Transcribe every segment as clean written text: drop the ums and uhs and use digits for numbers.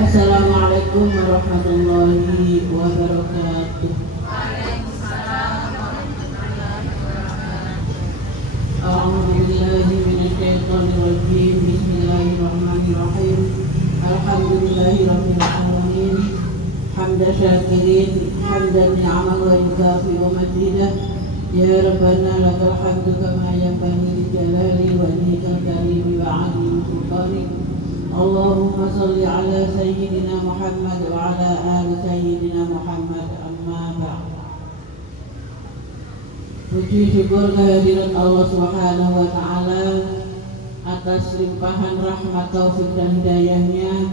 Assalamualaikum warahmatullahi wabarakatuh. A'udzubillahi minasyaitonirrajim. Bismillahirrahmanirrahim. Alhamdulillahirabbil alamin. Hamdan syakirin, hamdan ni'aman wa yukafi wa mazidah. Ya Rabbana lakal hamdu kama yanbaghi li jalali wajhikal karim wa 'azimi sultanik. Allahumma salli ala sayyidina Muhammad wa ala ali sayyidina Muhammad, amma ba'd. Puji syukur kehadirat Allah Subhanahu wa ta'ala atas limpahan rahmat, taufik dan hidayahnya,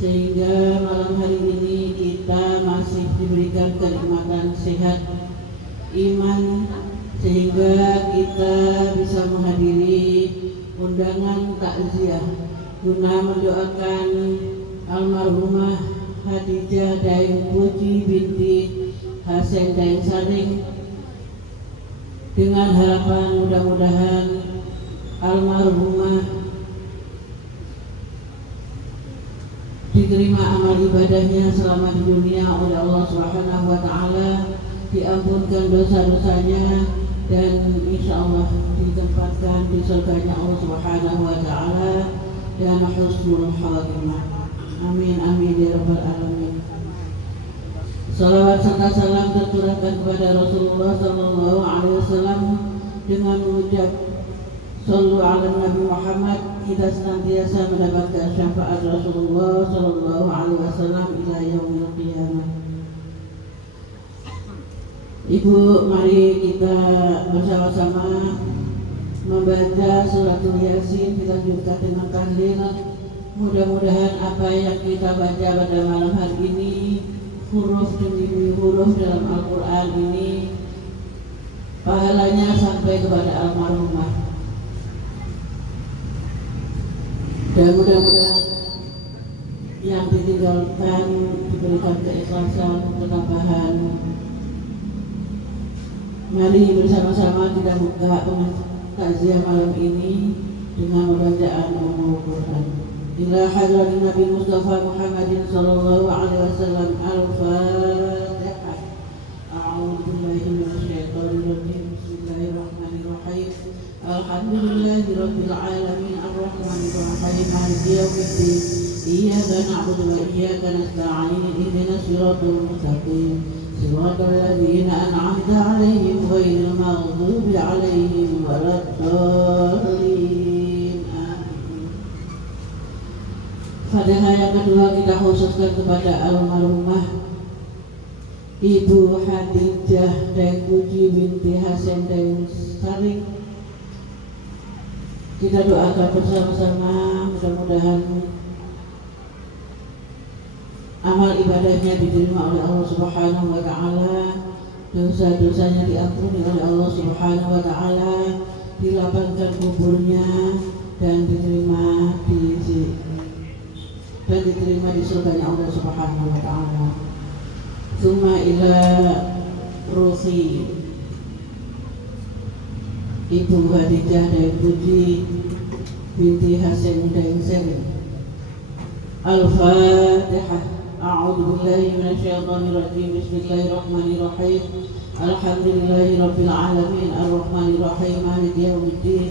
sehingga malam hari ini kita masih diberikan kenikmatan sehat iman, sehingga kita bisa menghadiri undangan takziah guna mendoakan almarhumah Hadijah Daeng Puji binti Hasan Daeng Saring, dengan harapan mudah-mudahan almarhumah diterima amal ibadahnya selama di dunia oleh Allah Subhanahu wa ta'ala, diampunkan dosa-dosanya, dan insya Allah ditempatkan di surganya Allah Subhanahu wa ta'ala dan husnul khatimah. Amin amin ya rabbal alamin. Salawat serta salam tercurahkan kepada Rasulullah sallallahu alaihi wasallam dengan mengucap sallu ala Nabi Muhammad, kita senantiasa mendapatkan syafaat Rasulullah sallallahu alaihi wasallam ila yaumil qiyamah. Ibu, mari kita bersama-sama membaca suratul Yasin, kita juga dengan tahlil. Mudah-mudahan apa yang kita baca pada malam hari ini, huruf demi huruf dalam Al-Quran ini, pahalanya sampai kepada almarhumah. Dan mudah-mudahan yang ditinggalkan diberikan keikhlasan, ketabahan. Mari bersama-sama kita buka takziah malam ini dengan bacaan Al-Quran. Ila hadratin Nabi Mustafa Muhammadin sallallahu alaihi wasallam. Al-Fatihah. A'udzu billahi minasyaitonir rajim. Bismillahirrahmanirrahim. Alhamdulillahirabbil alamin, arrahmanir rahim, maliki yaumiddin. Iyyaka na'budu wa iyyaka nasta'in. Ihdinas siratal mustaqim. Siratal ladzina an'amta 'alaihim ghairil maghdubi 'alaihim waladdallin. Fatihah yang kedua kita khususkan kepada almarhumah Ibu Hadijah Daeng Puji binti Hasan Daeng Saring. Kita doakan bersama-sama, mudah-mudahan amal ibadahnya diterima oleh Allah Subhanahu wa ta'ala, dosa-dosanya diampuni oleh Allah Subhanahu wa ta'ala, dilapangkan kuburnya dan diterima di surganya Allah Subhanahu wa ta'ala. Tsumma ila ruhi Ibu Hadijah Daeng Puji binti Hasan Daeng Saring. Al-Fatihah. A'udzu billahi minasyaitonir rajim. Bismillahirrahmanirrahim. Alhamdulillahirabbil alamin, arrahmanir rahim, maliki yaumiddin.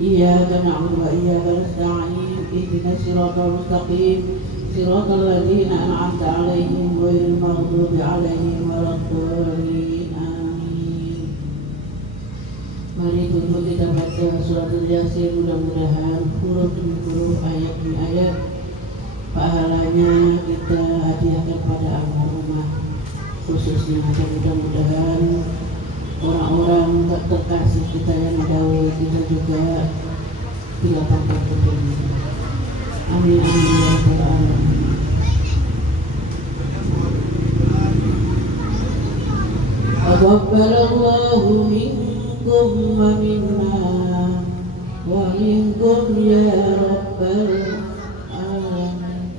Iyyaka na'budu wa iyyaka nasta'in. Ihdinas siratal mustaqim. Siratal ladzina an'amta 'alaihim ghairil maghdubi 'alaihim waladdallin. Amin. Mari dulu kita baca suratul Yasin, mudah-mudahan huruf demi huruf, ayat demi ayat, pahalanya kita hadiahkan pada almarhumah, khususnya mudah-mudahan orang-orang terkasih kita yang dahulu kita juga dilapangkan kuburnya. Amin amin ya rabbal alamin. Taqabbalallahu minkum wa minna wa minkum ya rabbal alamin.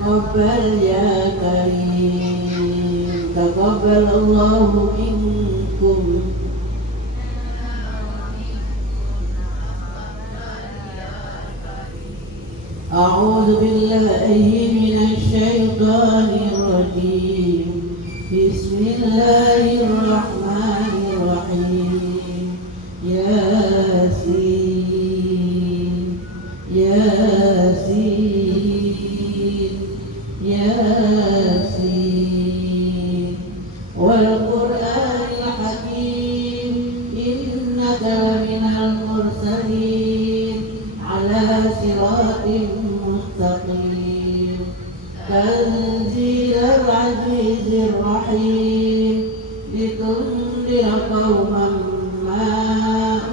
Taqabbal ya karim, taqabbalallahu minkum أعوذ بالله من الشيطان الرجيم. بسم الله الرحمن الرحيم. ياسين ياسين ياسين والقرآن الحكيم إنك لمن المرسلين على صراط مستقيم تنزيل العزيز الرحيم لتنذر قوما ما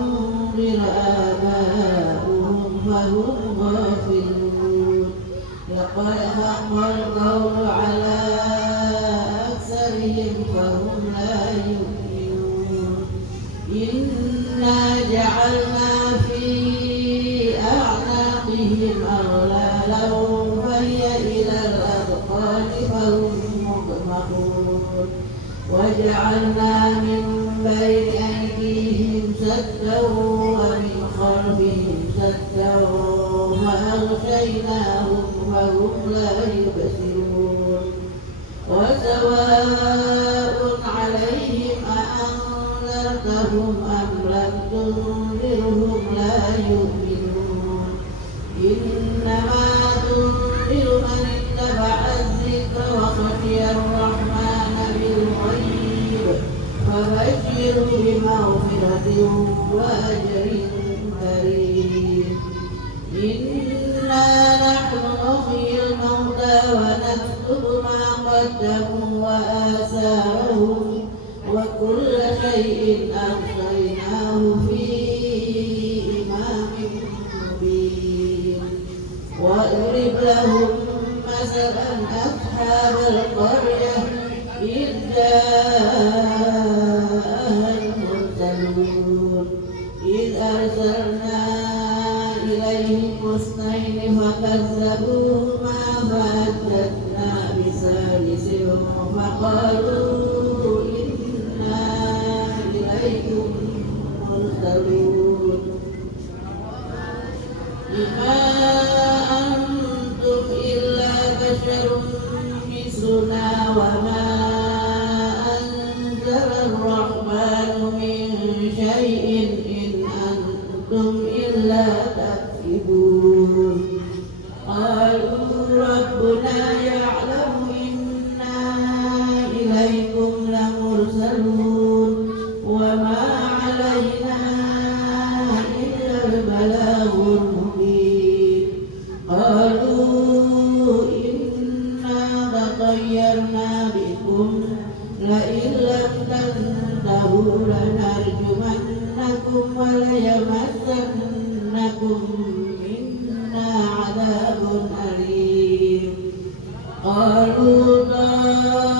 أنذر آباؤهم فهم غافلون لقد حق القول على أكثرهم فهم لا يؤمنون إنا جعلنا في أعناقهم أغلالا فهي إلى الأذقان فهم مقمحون وجعلنا من بين أيديهم سدا ومن خلفهم سدا فأغشيناهم فهم لا يبصرون وسواء عليهم أأنذرتهم أم لم تنذرهم لا يؤمنون إنما تنذر من اتبع الذكر وخشي الرحمن بالغيب فبشره بمغفرة وأجر كريم إنا نحن نحيي الموتى ونكتب ما قدموا وآثارهم وكل شيء أحصيناه في إمام مبين واضرب لهم مثلا أصحاب القرية إذ جاءها المرسلون إذ أرسلنا إليهم اثنين فكذبوهما فأزددنا بثالث فقالوا إنا إليكم مرسلون بما أنتم إلا بشر مثلنا وما أنزل الرحمن من شيء إن أنتم إلا تكذبون قالوا ربنا يعلم إنا إليكم لمرسلون وما علينا إلا البلاغ المبين قالوا إنا تطيرنا بكم لئن لم تنتهوا لنرجمنكم وليمسنكم منا عذاب أليم قالوا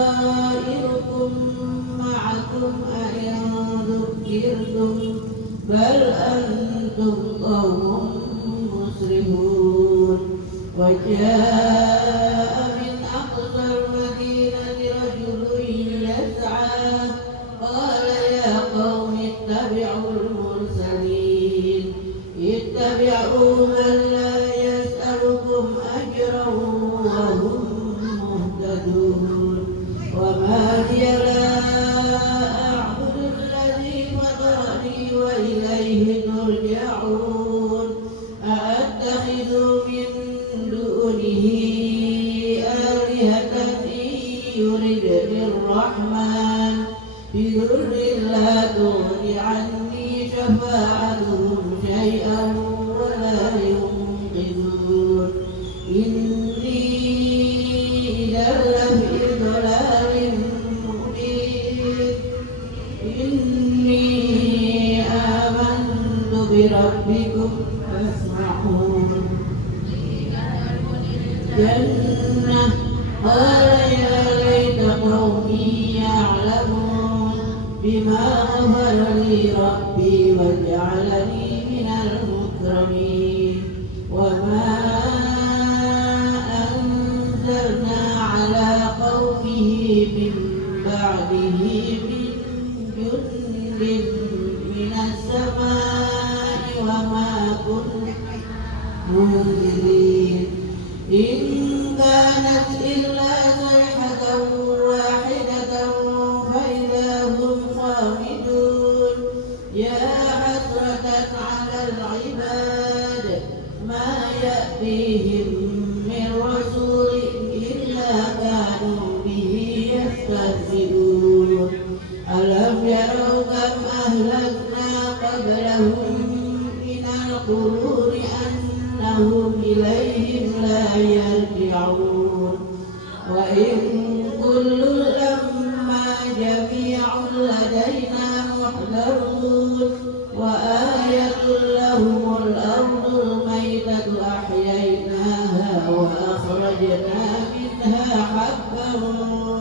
طائركم معكم أئن ذكرتم بل أنتم قوم مسرفون وجاء من أقصى المدينة رجل يسعى قال يا قوم اتبعوا المرسلين اتبعوا من لا يسألكم أجرا وهم مهتدون وما لي لا أعبد الذي فطرني وإليه ترجعون أأتخذ من دونه آلهة إن يردني الرحمن بضر لا تغن عني شفاعتهم شيئا ولا ينقذون إني إذا لفي ضلال مبين إني آمنت بربكم فاسمعون جنة قال يا ليت قومي يعلمون بما غفر لي ربي وجعلني من المكرمين وما أنزلنا على قومه من بعده من جند من السماء وما كنا منذرين إن كانت إلا صيحة واحدة فإذا هم خامدون يا حسرة على العباد ما يأتيهم من رسول إلا كانوا به يستهزئون ألم يروا كم أهلكنا قبلهم من القرون أنهم إليهم لا يرجعون وإن كل لما جميع لدينا محضرون وآية لهم الأرض الميتة أحييناها وأخرجنا منها حبا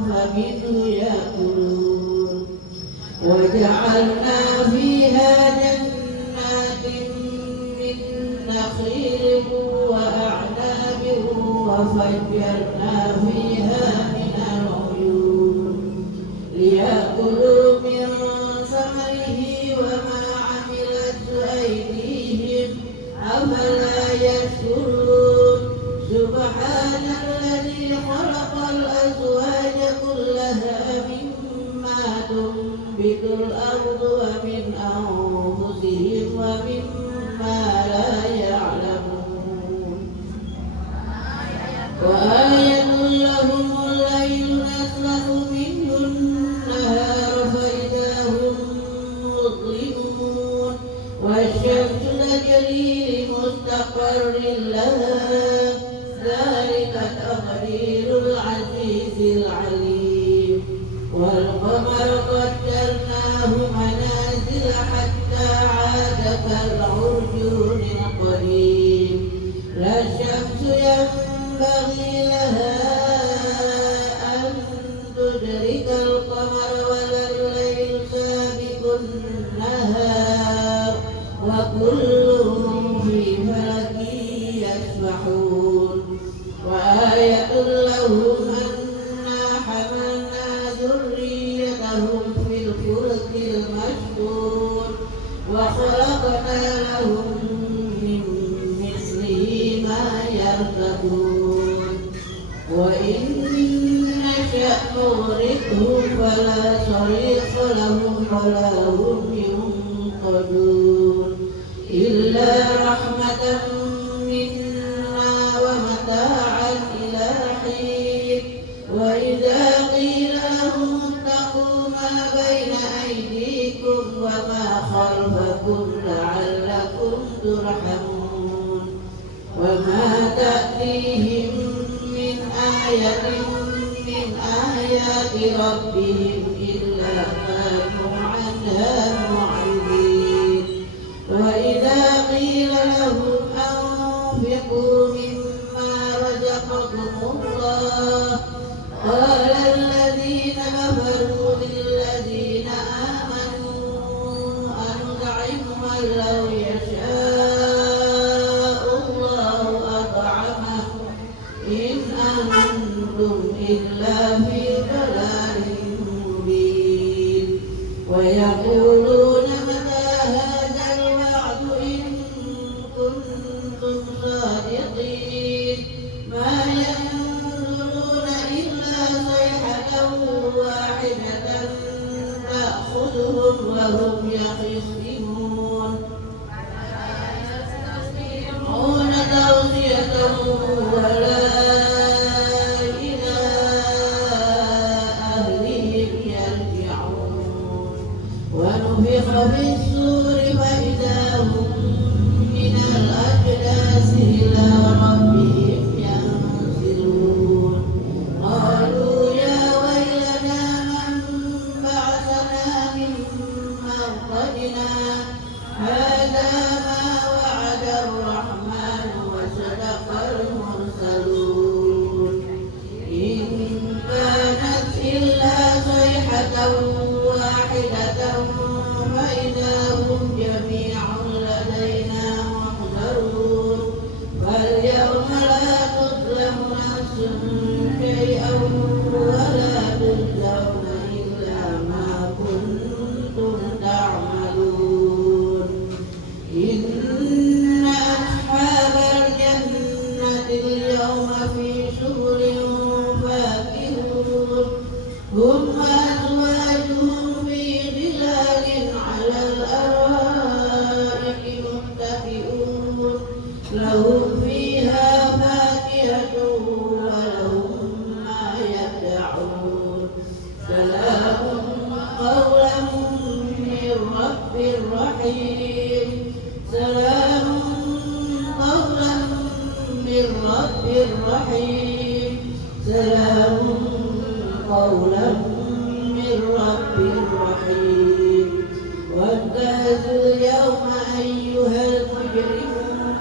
فمنه يأكلون وجعلنا فيها جنات من نخيل وأعناب وفجرنا فيها من العيون ليأكلوا من ثمره وما عملت أيديهم أفلا يشكرون سبحان الذي خلق الأزواج كلها مما تنبت الأرض ومن أنفسهم ومما لا يعلمون وآية لهم الليل نسلخ منه النهار فإذا هم مظلمون والشمس تجري لمستقر لها ذلك تقدير العزيز العليم والقمر قدرناه منازل حتى عاد كالعرجون القديم لا الشمس ينبغي لها أن تدرك القمر ولا الليل سابق النهار وكل في فلك يسبحون وآية لهم أنا حملنا ذريتهم في الفلك المشحون وخلقنا لهم من مثله ما يركبون وإن نشأ نغرقهم فلا صريخ لهم ولا هم ينقذون إلا رحمة منا ومتاعا إلى حين وإذا قيل لهم اتقوا ما بين أيديكم وما خلفكم لعلكم ترحمون وما تأتيهم من آية من آيات ربهم إلا كانوا عنها معرضين وإذا قيل لهم أنفقوا مما رزقكم الله قال الذين كفروا للذين آمنوا أنطعم من لو يشاء الله أطعمه إن أنتم إلا في ضلال مبين ويقولون متى هذا الوعد إن كنتم صادقين ما ينظرون إلا صيحة واحدة تأخذهم وهم يخصمون يستطيعون توصية ولا إلى أهلهم يرجعون ونفخ في الصور فإذا هم من الأجداث إلى ربهم ينسلون قالوا يا ويلنا من بعثنا من مرقدنا هذا ما وعد الرحمن وصدق المرسلون اليوم في شغل فاكهون هم وأزواجهم في ظلال على الأرائك متكئون لهم فيها فاكهة ولهم ما يدعون سلام قولا من رب رحيم سلام قولا من رب رحيم سلام قولا من رب رحيم وامتازوا اليوم أيها المجرمون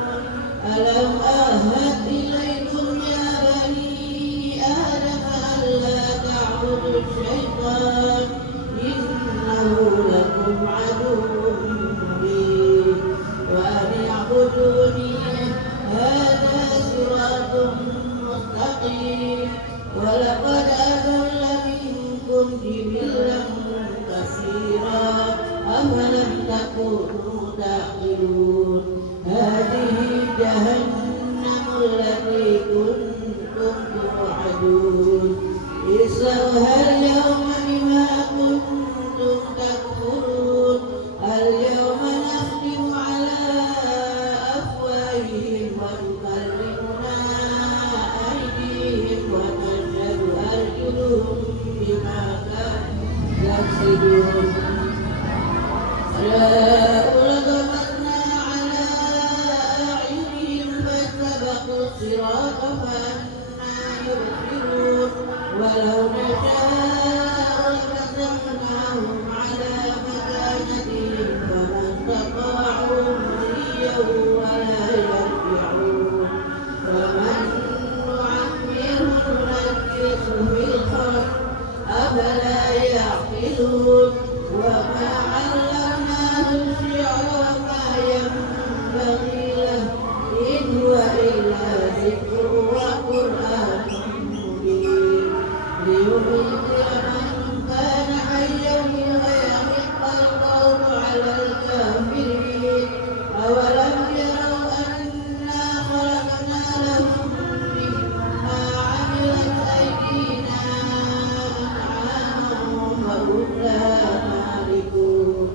ألم أعهد إليكم يا بني آدم ألا تعبدوا الشيطان إنه لكم عدو مبين وأن اعبدوني هذا صراط مستقيم ولقد أضل منكم جبلا كثيرا أفلم تكونوا تعقلون هذه جهنم التي كنتم توعدون اصلوها اليوم بما كنتم تكفرون اليوم نختم على أفواههم وتكلمنا أيديهم وتشهد أرجلهم بما كانوا يكسبون ولطمسنا على أعينهم فاستبقوا الصراط فأنى يبصرون ولو نشاء لمسخناهم على مكانتهم فما استطاعوا مضيا ولا يرجعون ومن نعمره ننكسه في الخلق أفلا يعقلون وما علمناه الشعر وما ينبغي له إن هو إلا ذكر وقرآن مبين لينذر من كان حيا ويحق القول على الكافرين أولم يروا أنا خلقنا لهم مما عملت أيدينا أنعاما فهم لها مالكون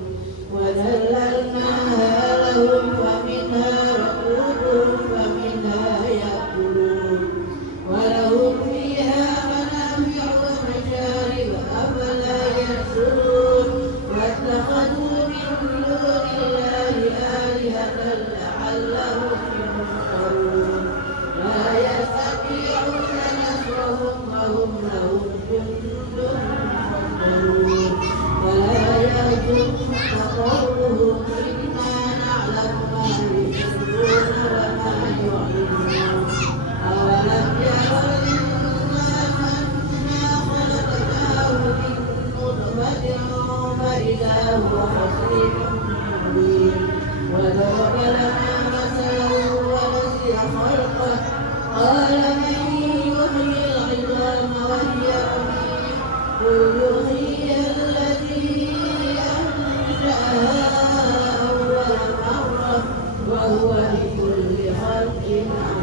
وذللناها لهم فمنها ركوبهم ومنها يأكلون ولهم فيها منافع ومشارب أفلا يشكرون واتخذوا من دون الله آلهة لعلهم ينصرون لا يستطيعون نصرهم وهم لهم جند محضرون ولا يحزنك قولهم إنا نعلم ما يسرون وما يعلنون أولم يروا الإنسان أنا خلقناه من نطفة فإذا هو خصيم مبين وضرب لنا مثلا ونسي خلقه قال من يحيي العظام وهي رميم قل يحييها الذي أنشأها أول مرة وهو بكل خلق عليم